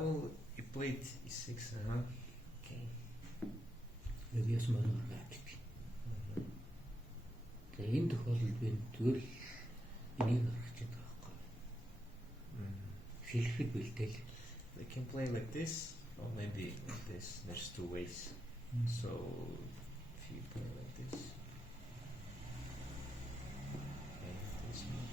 will you played e6, Okay. Maybe small right. The end tохиолдолд би зүгээр энийг харах гэж байгаа байхгүй. Хэлэхэд бэлдээл. They can play like this or maybe like this. There's two ways. So if you play like this. Okay, this one.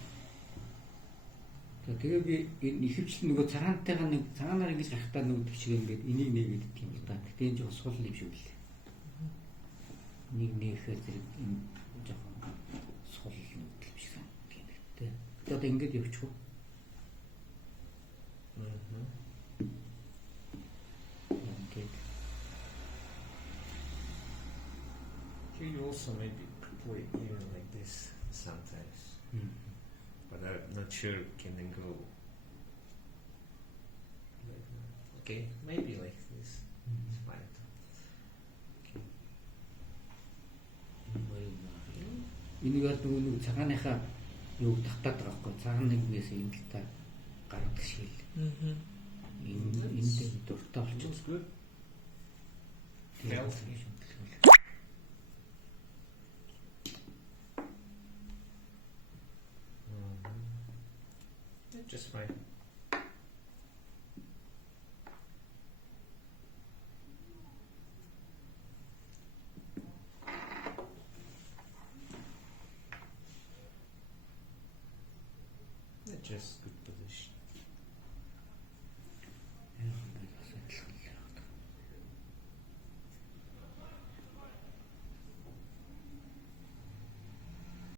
Тэгээ би энэ ихэвчлэн нөгөө цагаантайгаа нэг цагаанаар ингэж гарахтаа нөгөө чиг ингээд энийг нэгэд тийм л да. Гэтэ энэ жоо сул юм шиг үлээ. Нэг нэхэхээр зэрэг энэ жоохон сул нүдэл биш юм тийм гэдэг. Тэгээд одоо ингэж явчих уу? Okay. Here you also maybe play even like this sometimes. But I'm not sure can then go like that. Okay, maybe like this. It's fine. Okay. Энийг бол нөгөө цагааныхаа юу татаад байгаа байхгүй. Цагаан нэгнээс энэ талаа гарах шиг л. Энэ дуртай болчихсон. Good. Healthy. Just fine. Just good position.